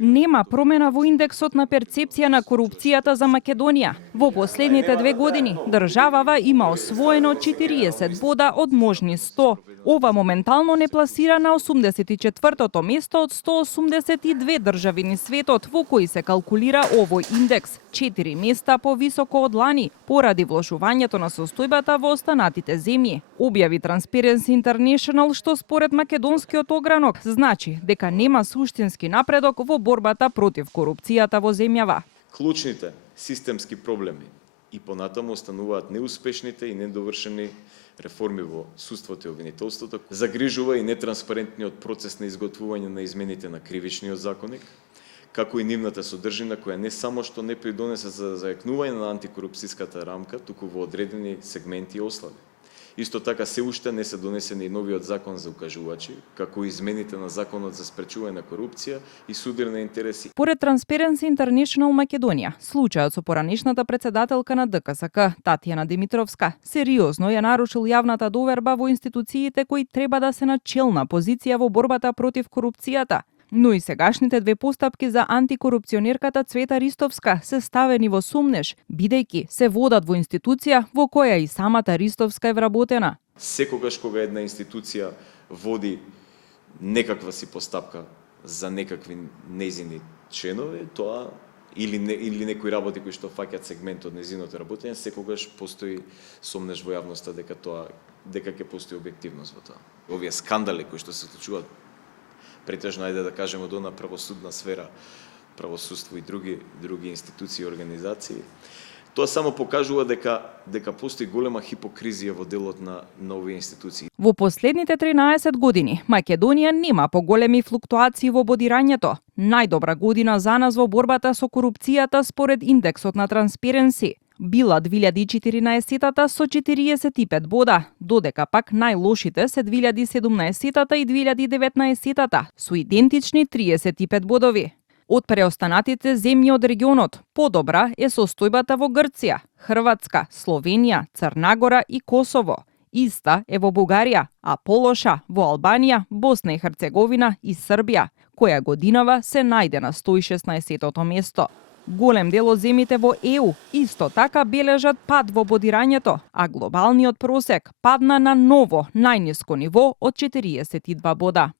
Нема промена во индексот на перцепција на корупцијата за Македонија. Во последните 2 години државава има освоено 40 бода од можни 100. Ова моментално не пласира на 84-тото место од 182 држави низ светот во кои се калкулира овој индекс, 4 места повисоко од лани, поради влошувањето на состојбата во останатите земји. Објави Transparency International што според македонскиот огранок значи дека нема суштински напредок во борбата против корупцијата во земјава. Клучните системски проблеми и понатаму остануваат неуспешните и недовршени реформи во судството и обвинителството, загрижува и нетранспарентниот процес на изготвување на измените на кривичниот законник, како и нивната содржина која не само што не придонесе за зајакнување на антикорупцијската рамка, туку во одредени сегменти ослаби. Исто така се уште не се донесени и новиот закон за укажувачи, како и измените на законот за спречување на корупција и судир на интереси. Поред Transparency International Македонија, случајот со поранешната председателка на ДКСК, Татјана Димитровска, сериозно ја нарушил јавната доверба во институциите кои треба да се на челна позиција во борбата против корупцијата. Но и сегашните 2 постапки за антикорупционерката Цвета Ристовска се ставени во сумнеж, бидејќи се водат во институција во која и самата Ристовска е вработена. Секогаш кога една институција води некаква си постапка за некакви незини членови, тоа или некои работи кои што фаќаат сегмент од незиното работење, секогаш постои сомнеж во јавноста дека ќе постои објективност во тоа. Овие скандали кои што се случуваат претежно, ајде да кажеме, од она правосудна сфера, правосудство и други институции и организации, тоа само покажува дека постои голема хипокризија во делот на овие институции. Во последните 13 години Македонија нема поголеми флуктуации во бодирањето. Најдобра година за нас во борбата со корупцијата според индексот на Transparency била 2014-тата со 45 бода, додека пак најлошите се 2017-тата и 2019-тата со идентични 35 бодови. Од преостанатите земји од регионот, подобра е состојбата во Грција, Хрватска, Словенија, Црна Гора и Косово. Иста е во Бугарија, а полоша во Албанија, Босна и Херцеговина и Србија, која годинава се најде на 116-тото место. Голем дел од земјите во ЕУ исто така бележат пад во бодирањето, а глобалниот просек падна на ново најниско ниво од 42 бода.